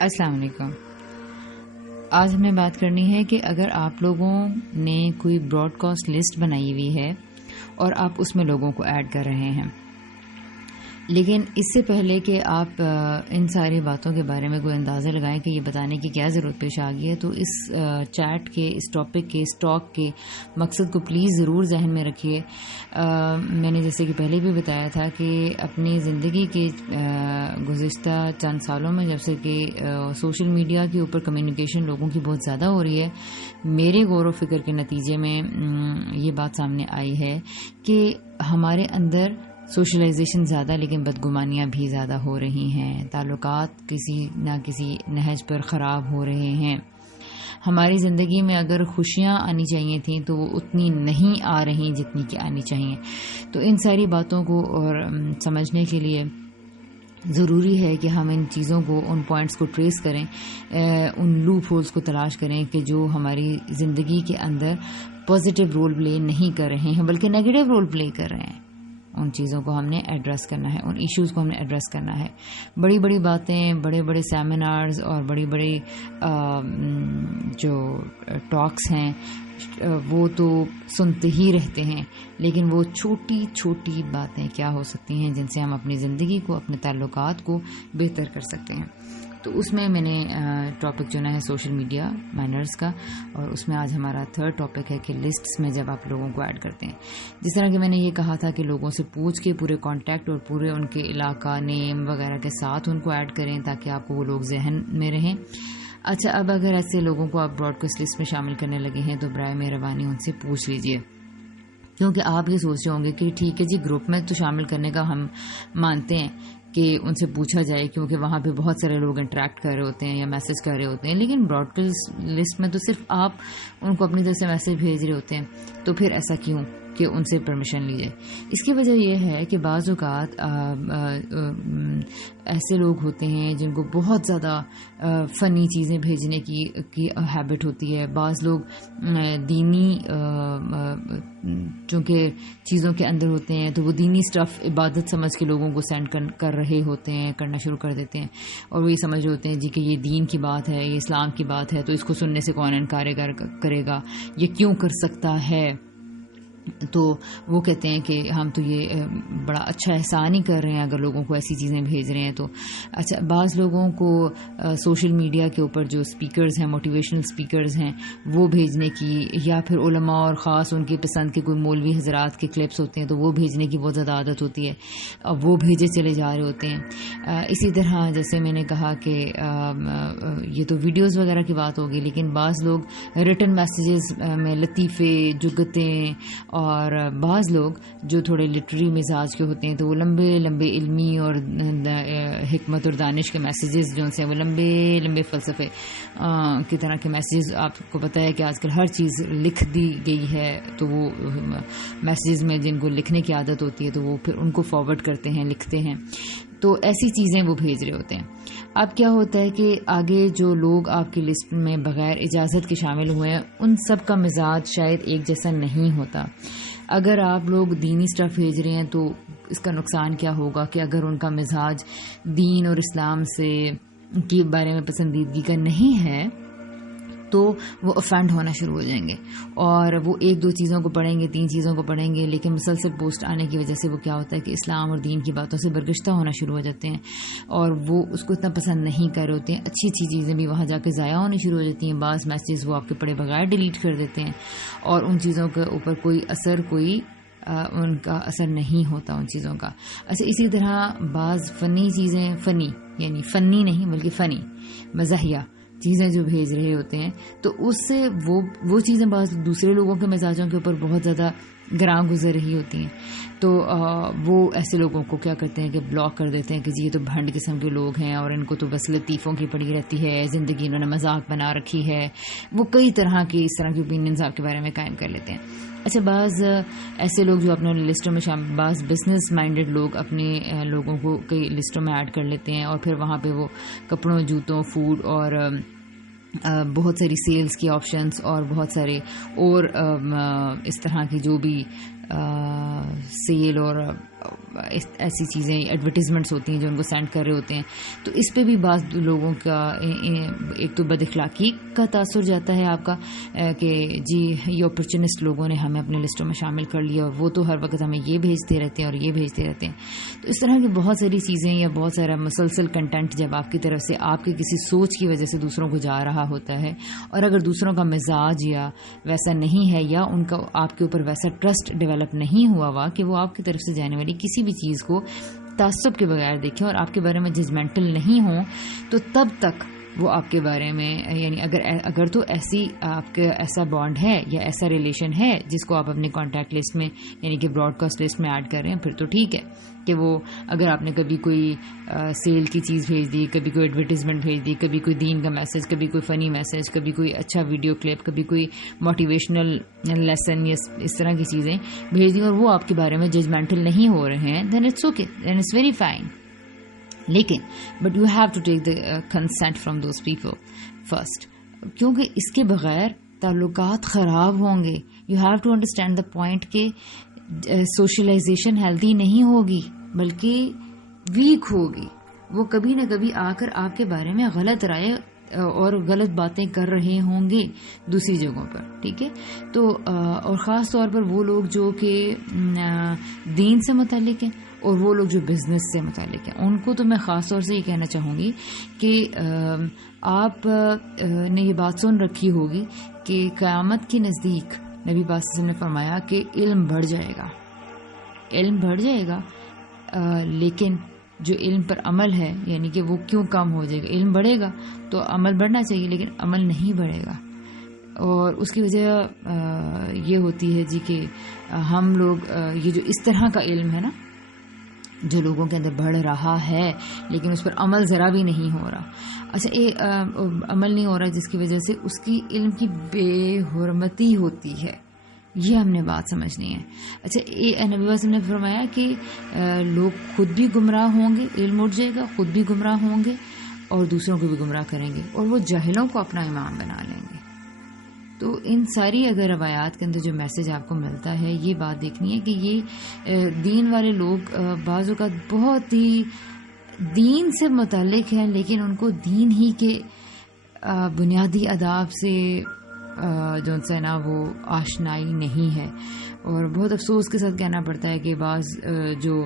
السلام علیکم. آج ہمیں بات کرنی ہے کہ اگر آپ لوگوں نے کوئی براڈ کاسٹ لسٹ بنائی ہوئی ہے اور آپ اس میں لوگوں کو ایڈ کر رہے ہیں، لیکن اس سے پہلے کہ آپ ان ساری باتوں کے بارے میں کوئی اندازہ لگائیں کہ یہ بتانے کی کیا ضرورت پیش آ گئی ہے، تو اس چیٹ کے، اس ٹاپک کے، اس ٹاک کے مقصد کو پلیز ضرور ذہن میں رکھیے. میں نے جیسے کہ پہلے بھی بتایا تھا کہ اپنی زندگی کے گزشتہ چند سالوں میں جب سے کہ سوشل میڈیا کے اوپر کمیونیکیشن لوگوں کی بہت زیادہ ہو رہی ہے، میرے غور و فکر کے نتیجے میں یہ بات سامنے آئی ہے کہ ہمارے اندر سوشلائزیشن زیادہ لیکن بدگمانیاں بھی زیادہ ہو رہی ہیں، تعلقات کسی نہ کسی نہج پر خراب ہو رہے ہیں. ہماری زندگی میں اگر خوشیاں آنی چاہیے تھیں تو وہ اتنی نہیں آ رہی جتنی کہ آنی چاہیے. تو ان ساری باتوں کو اور سمجھنے کے لیے ضروری ہے کہ ہم ان چیزوں کو، ان پوائنٹس کو ٹریس کریں، ان لوپ ہولز کو تلاش کریں کہ جو ہماری زندگی کے اندر پازیٹیو رول پلے نہیں کر رہے ہیں بلکہ نیگیٹو رول پلے کر رہے ہیں. ان چیزوں کو ہم نے ایڈریس کرنا ہے، ان ایشوز کو ہم نے ایڈریس کرنا ہے. بڑی بڑی باتیں، بڑے بڑے سیمینارز اور بڑی بڑی جو ٹاکس ہیں وہ تو سنتے ہی رہتے ہیں، لیکن وہ چھوٹی چھوٹی باتیں کیا ہو سکتی ہیں جن سے ہم اپنی زندگی کو، اپنے تعلقات کو بہتر کر سکتے ہیں. تو اس میں نے ٹاپک چنا ہے سوشل میڈیا مینرز کا، اور اس میں آج ہمارا تھرڈ ٹاپک ہے کہ لسٹس میں جب آپ لوگوں کو ایڈ کرتے ہیں، جس طرح کہ میں نے یہ کہا تھا کہ لوگوں سے پوچھ کے پورے کانٹیکٹ اور پورے ان کے علاقہ، نیم وغیرہ کے ساتھ ان کو ایڈ کریں تاکہ آپ کو وہ لوگ ذہن میں رہیں. اچھا، اب اگر ایسے لوگوں کو آپ براڈ کاسٹ لسٹ میں شامل کرنے لگے ہیں تو برائے مہربانی ان سے پوچھ لیجئے، کیونکہ آپ یہ سوچ رہے ہوں گے کہ ٹھیک ہے جی، گروپ میں تو شامل کرنے کا ہم مانتے ہیں کہ ان سے پوچھا جائے کیونکہ وہاں پہ بہت سارے لوگ انٹریکٹ کر رہے ہوتے ہیں یا میسج کر رہے ہوتے ہیں، لیکن براڈ کاسٹ لسٹ میں تو صرف آپ ان کو اپنی طرف سے میسج بھیج رہے ہوتے ہیں. تو پھر ایسا کیوں کہ ان سے پرمیشن لیجیے؟ اس کی وجہ یہ ہے کہ بعض اوقات ایسے لوگ ہوتے ہیں جن کو بہت زیادہ فنی چیزیں بھیجنے کی ہیبٹ ہوتی ہے. بعض لوگ دینی چونکہ چیزوں کے اندر ہوتے ہیں تو وہ دینی سٹف عبادت سمجھ کے لوگوں کو سینڈ کر رہے ہوتے ہیں، کرنا شروع کر دیتے ہیں، اور وہ یہ سمجھ رہے ہوتے ہیں جی کہ یہ دین کی بات ہے، یہ اسلام کی بات ہے، تو اس کو سننے سے کون انکار کرے گا، یہ کیوں کر سکتا ہے. تو وہ کہتے ہیں کہ ہم تو یہ بڑا اچھا احسان ہی کر رہے ہیں اگر لوگوں کو ایسی چیزیں بھیج رہے ہیں. تو اچھا، بعض لوگوں کو سوشل میڈیا کے اوپر جو سپیکرز ہیں، موٹیویشنل سپیکرز ہیں، وہ بھیجنے کی، یا پھر علماء اور خاص ان کی پسند کے کوئی مولوی حضرات کے کلپس ہوتے ہیں تو وہ بھیجنے کی بہت زیادہ عادت ہوتی ہے، اب وہ بھیجے چلے جا رہے ہوتے ہیں. اسی طرح جیسے میں نے کہا کہ یہ تو ویڈیوز وغیرہ کی بات ہوگی، لیکن بعض لوگ ریٹن میسیجز میں لطیفے، جگتیں، اور بعض لوگ جو تھوڑے لٹری مزاج کے ہوتے ہیں تو وہ لمبے لمبے علمی اور حکمت اور دانش کے میسیجز جو سے وہ لمبے لمبے فلسفے کی طرح کے میسیجز، آپ کو پتہ ہے کہ آج کل ہر چیز لکھ دی گئی ہے، تو وہ میسیجز میں جن کو لکھنے کی عادت ہوتی ہے تو وہ پھر ان کو فارورڈ کرتے ہیں، لکھتے ہیں، تو ایسی چیزیں وہ بھیج رہے ہوتے ہیں. اب کیا ہوتا ہے کہ آگے جو لوگ آپ کی لسٹ میں بغیر اجازت کے شامل ہوئے ہیں ان سب کا مزاج شاید ایک جیسا نہیں ہوتا. اگر آپ لوگ دینی سٹف بھیج رہے ہیں تو اس کا نقصان کیا ہوگا کہ اگر ان کا مزاج دین اور اسلام سے کے بارے میں پسندیدگی کا نہیں ہے تو وہ افینڈ ہونا شروع ہو جائیں گے، اور وہ ایک دو چیزوں کو پڑھیں گے، تین چیزوں کو پڑھیں گے، لیکن مسلسل پوسٹ آنے کی وجہ سے وہ کیا ہوتا ہے کہ اسلام اور دین کی باتوں سے برگشتہ ہونا شروع ہو جاتے ہیں، اور وہ اس کو اتنا پسند نہیں کر رہے ہوتے ہیں. اچھی اچھی چیزیں بھی وہاں جا کے ضائع ہونی شروع ہو جاتی ہیں. بعض میسیجز وہ آپ کے پڑھے بغیر ڈیلیٹ کر دیتے ہیں، اور ان چیزوں کے اوپر ان کا اثر نہیں ہوتا ان چیزوں کا. اچھا، اسی طرح بعض فنی چیزیں، یعنی فنی نہیں بلکہ فنی مزاحیہ چیزیں جو بھیج رہے ہوتے ہیں، تو اس سے وہ چیزیں بعض دوسرے لوگوں کے مزاجوں کے اوپر بہت زیادہ گراں گزر رہی ہوتی ہیں. تو وہ ایسے لوگوں کو کیا کرتے ہیں کہ بلاک کر دیتے ہیں کہ جی یہ تو بھنڈ قسم کے لوگ ہیں اور ان کو تو بس لطیفوں کی پڑی رہتی ہے، زندگی انہوں نے مذاق بنا رکھی ہے. وہ کئی طرح کی اس طرح کی اوپینینز آپ کے بارے میں قائم کر لیتے ہیں. اچھا، بعض ایسے لوگ جو اپنے لسٹوں میں بعض بزنس مائنڈڈ لوگ اپنے لوگوں کو کئی لسٹوں میں ایڈ کر لیتے ہیں، اور پھر وہاں پہ وہ کپڑوں، جوتوں، فوڈ اور بہت ساری سیلز کی آپشنز اور بہت سارے اور اس طرح کی جو بھی سیل اور ایسی چیزیں ایڈورٹیزمنٹس ہوتی ہیں جو ان کو سینڈ کر رہے ہوتے ہیں. تو اس پہ بھی بعض لوگوں کا ایک تو بد اخلاقی کا تاثر جاتا ہے آپ کا کہ جی یہ اپرچونسٹ لوگوں نے ہمیں اپنے لسٹوں میں شامل کر لیا اور وہ تو ہر وقت ہمیں یہ بھیجتے رہتے ہیں اور یہ بھیجتے رہتے ہیں. تو اس طرح کی بہت ساری چیزیں یا بہت سارا مسلسل کنٹینٹ جب آپ کی طرف سے آپ کی کسی سوچ کی وجہ سے دوسروں کو جا رہا ہوتا ہے اور اگر دوسروں کا مزاج یا ویسا نہیں ہے یا ان کا آپ کے اوپر ویسا ٹرسٹ ڈیولپ نہیں ہوا کہ وہ آپ کی طرف سے جانے والی کسی بھی چیز کو تعصب کے بغیر دیکھیں اور آپ کے بارے میں ججمنٹل نہیں ہوں, تو تب تک وہ آپ کے بارے میں یعنی اگر تو ایسی آپ کا ایسا بانڈ ہے یا ایسا ریلیشن ہے جس کو آپ اپنے کانٹیکٹ لسٹ میں یعنی کہ براڈ کاسٹ لسٹ میں ایڈ کر رہے ہیں, پھر تو ٹھیک ہے کہ وہ اگر آپ نے کبھی کوئی سیل کی چیز بھیج دی, کبھی کوئی ایڈورٹیزمنٹ بھیج دی, کبھی کوئی دین کا میسج, کبھی کوئی فنی میسج, کبھی کوئی اچھا ویڈیو کلپ, کبھی کوئی موٹیویشنل لیسن یا اس طرح کی چیزیں بھیج دی اور وہ آپ کے بارے میں ججمنٹل نہیں ہو رہے ہیں, then it's okay, then it's very fine. لیکن but you have to take the consent from those people first, کیونکہ اس کے بغیر تعلقات خراب ہوں گے. You have to understand the point کہ سوشلائزیشن ہیلدی نہیں ہوگی بلکہ ویک ہوگی. وہ کبھی نہ کبھی آ کر آپ کے بارے میں غلط رائے اور غلط باتیں کر رہے ہوں گے دوسری جگہوں پر, ٹھیک ہے. تو اور خاص طور پر وہ لوگ جو کہ دین سے متعلق ہیں اور وہ لوگ جو بزنس سے متعلق ہیں, ان کو تو میں خاص طور سے یہ کہنا چاہوں گی کہ آپ نے یہ بات سن رکھی ہوگی کہ قیامت کے نزدیک نبی پاک صلی اللہ علیہ وسلم نے فرمایا کہ علم بڑھ جائے گا, علم بڑھ جائے گا, لیکن جو علم پر عمل ہے یعنی کہ وہ کیوں کم ہو جائے گا. علم بڑھے گا تو عمل بڑھنا چاہیے لیکن عمل نہیں بڑھے گا. اور اس کی وجہ یہ ہوتی ہے جی کہ ہم لوگ یہ جو اس طرح کا علم ہے نا جو لوگوں کے اندر بڑھ رہا ہے لیکن اس پر عمل ذرا بھی نہیں ہو رہا. اچھا عمل نہیں ہو رہا جس کی وجہ سے اس کی علم کی بے حرمتی ہوتی ہے, یہ ہم نے بات سمجھنی ہے. اچھا نبی وسلم نے فرمایا کہ لوگ خود بھی گمراہ ہوں گے, علم اٹھ جائے گا, خود بھی گمراہ ہوں گے اور دوسروں کو بھی گمراہ کریں گے اور وہ جاہلوں کو اپنا امام بنا لیں گے. تو ان ساری اگر روایات کے اندر جو میسج آپ کو ملتا ہے یہ بات دیکھنی ہے کہ یہ دین والے لوگ بعض اوقات بہت ہی دین سے متعلق ہیں لیکن ان کو دین ہی کے بنیادی آداب سے جو ان سے نا وہ آشنائی نہیں ہے. اور بہت افسوس کے ساتھ کہنا پڑتا ہے کہ بعض جو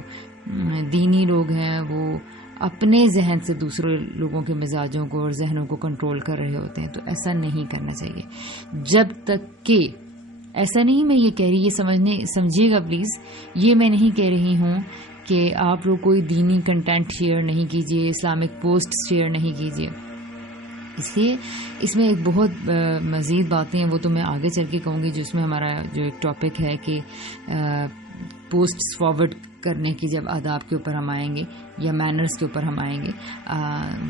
دینی لوگ ہیں وہ اپنے ذہن سے دوسرے لوگوں کے مزاجوں کو اور ذہنوں کو کنٹرول کر رہے ہوتے ہیں. تو ایسا نہیں کرنا چاہیے جب تک کہ ایسا نہیں میں یہ کہہ رہی, یہ سمجھیے گا پلیز, یہ میں نہیں کہہ رہی ہوں کہ آپ لوگ کوئی دینی کنٹینٹ شیئر نہیں کیجیے, اسلامک پوسٹ شیئر نہیں کیجیے. اس لیے اس میں ایک بہت مزید باتیں ہیں وہ تو میں آگے چل کے کہوں گی, جس میں ہمارا جو ایک ٹاپک ہے کہ پوسٹس فارورڈ کرنے کی جب آداب کے اوپر ہم آئیں گے یا مینرز کے اوپر ہم آئیں گے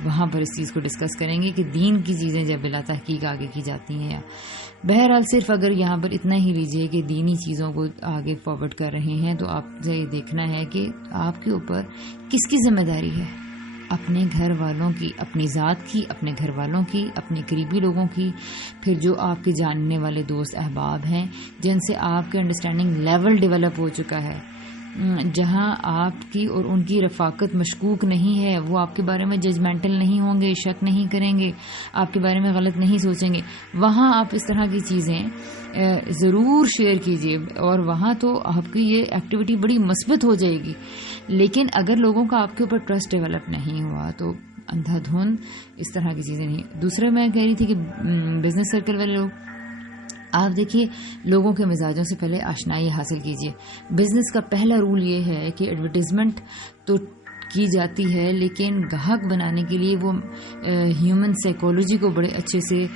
وہاں پر اس چیز کو ڈسکس کریں گے کہ دین کی چیزیں جب بلا تحقیق آگے کی جاتی ہیں. یا بہرحال صرف اگر یہاں پر اتنا ہی لیجئے کہ دینی چیزوں کو آگے فارورڈ کر رہے ہیں تو آپ سے یہ دیکھنا ہے کہ آپ کے اوپر کس کی ذمہ داری ہے, اپنے گھر والوں کی, اپنی ذات کی, اپنے گھر والوں کی, اپنے قریبی لوگوں کی, پھر جو آپ کے جاننے والے دوست احباب ہیں جن سے آپ کے انڈرسٹینڈنگ لیول ڈیولپ ہو چکا ہے, جہاں آپ کی اور ان کی رفاقت مشکوک نہیں ہے, وہ آپ کے بارے میں ججمنٹل نہیں ہوں گے, شک نہیں کریں گے, آپ کے بارے میں غلط نہیں سوچیں گے, وہاں آپ اس طرح کی چیزیں ضرور شیئر کیجیے اور وہاں تو آپ کی یہ ایکٹیویٹی بڑی مثبت ہو جائے گی. لیکن اگر لوگوں کا آپ کے اوپر ٹرسٹ ڈیولپ نہیں ہوا تو اندھا دھند اس طرح کی چیزیں نہیں. دوسرے میں کہہ رہی تھی کہ بزنس سرکل والے لوگ, آپ دیکھیے لوگوں کے مزاجوں سے پہلے آشنائی حاصل کیجیے. بزنس کا پہلا رول یہ ہے کہ ایڈورٹیزمنٹ تو کی جاتی ہے لیکن گاہک بنانے کے لیے وہ ہیومن سائیکالوجی کو بڑے اچھے سے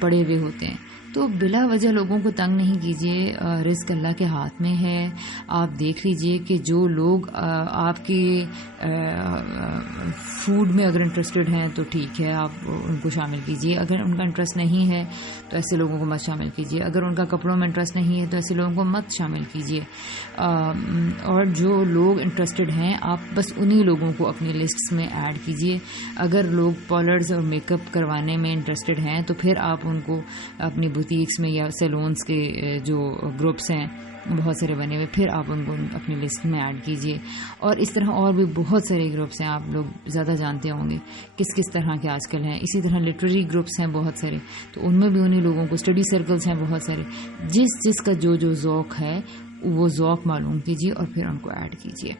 پڑھے ہوئے ہوتے ہیں. تو بلا وجہ لوگوں کو تنگ نہیں کیجیے, رزق اللہ کے ہاتھ میں ہے. آپ دیکھ لیجئے کہ جو لوگ آپ کے فوڈ میں اگر انٹرسٹڈ ہیں تو ٹھیک ہے, آپ ان کو شامل کیجیے. اگر ان کا انٹرسٹ نہیں ہے تو ایسے لوگوں کو مت شامل کیجیے. اگر ان کا کپڑوں میں انٹرسٹ نہیں ہے تو ایسے لوگوں کو مت شامل کیجیے. اور جو لوگ انٹرسٹڈ ہیں آپ بس انہی لوگوں کو اپنی لسٹس میں ایڈ کیجیے. اگر لوگ پارلرز اور میک اپ کروانے میں انٹرسٹڈ ہیں تو پھر آپ ان کو اپنی بوتیکس میں یا سیلونس کے جو گروپس ہیں بہت سارے بنے ہوئے، پھر آپ ان کو اپنی لسٹ میں ایڈ کیجئے. اور اس طرح اور بھی بہت سارے گروپس ہیں، آپ لوگ زیادہ جانتے ہوں گے کس طرح کے آج کل ہیں. اسی طرح لٹریری گروپس ہیں بہت سارے، تو ان میں بھی انہیں لوگوں کو، اسٹڈی سرکلز ہیں بہت سارے. جس کا جو ذوق ہے وہ ذوق معلوم کیجیے اور پھر ان کو ایڈ کیجیے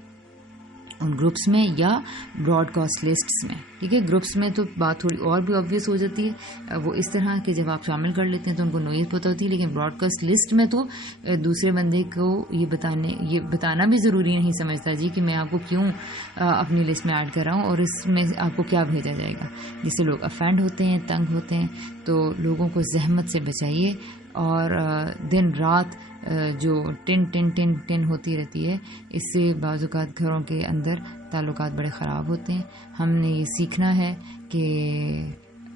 ان گروپس میں یا براڈ کاسٹ لسٹس میں. ٹھیک ہے، گروپس میں تو بات تھوڑی اور بھی آبویس ہو جاتی ہے، وہ اس طرح کہ جب آپ شامل کر لیتے ہیں تو ان کو نوعیت پتہ ہوتی ہے. لیکن براڈ کاسٹ لسٹ میں تو دوسرے بندے کو یہ بتانا بھی ضروری نہیں سمجھتا جی کہ میں آپ کو کیوں اپنی لسٹ میں ایڈ کر رہا ہوں اور اس میں آپ کو کیا بھیجا جائے گا. جس سے لوگ افینڈ ہوتے ہیں، تنگ ہوتے ہیں. تو لوگوں کو زحمت سے بچائیے، اور دن رات جو ٹن ہوتی رہتی ہے، اس سے بعض اوقات گھروں کے اندر تعلقات بڑے خراب ہوتے ہیں. ہم نے یہ سیکھنا ہے کہ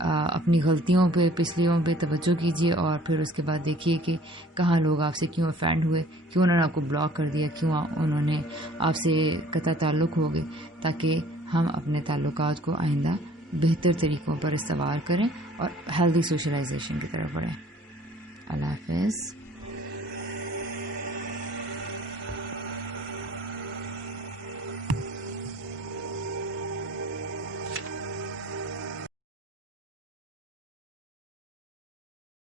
اپنی غلطیوں پہ، پچھلیوں پہ توجہ کیجیے، اور پھر اس کے بعد دیکھیے کہ کہاں لوگ آپ سے کیوں افینڈ ہوئے، کیوں انہوں نے آپ کو بلاک کر دیا، کیوں انہوں نے آپ سے قطع تعلق ہو گئے، تاکہ ہم اپنے تعلقات کو آئندہ بہتر طریقوں پر استوار کریں اور ہیلدی سوشلائزیشن کی طرف بڑھیں. اللہ حافظ.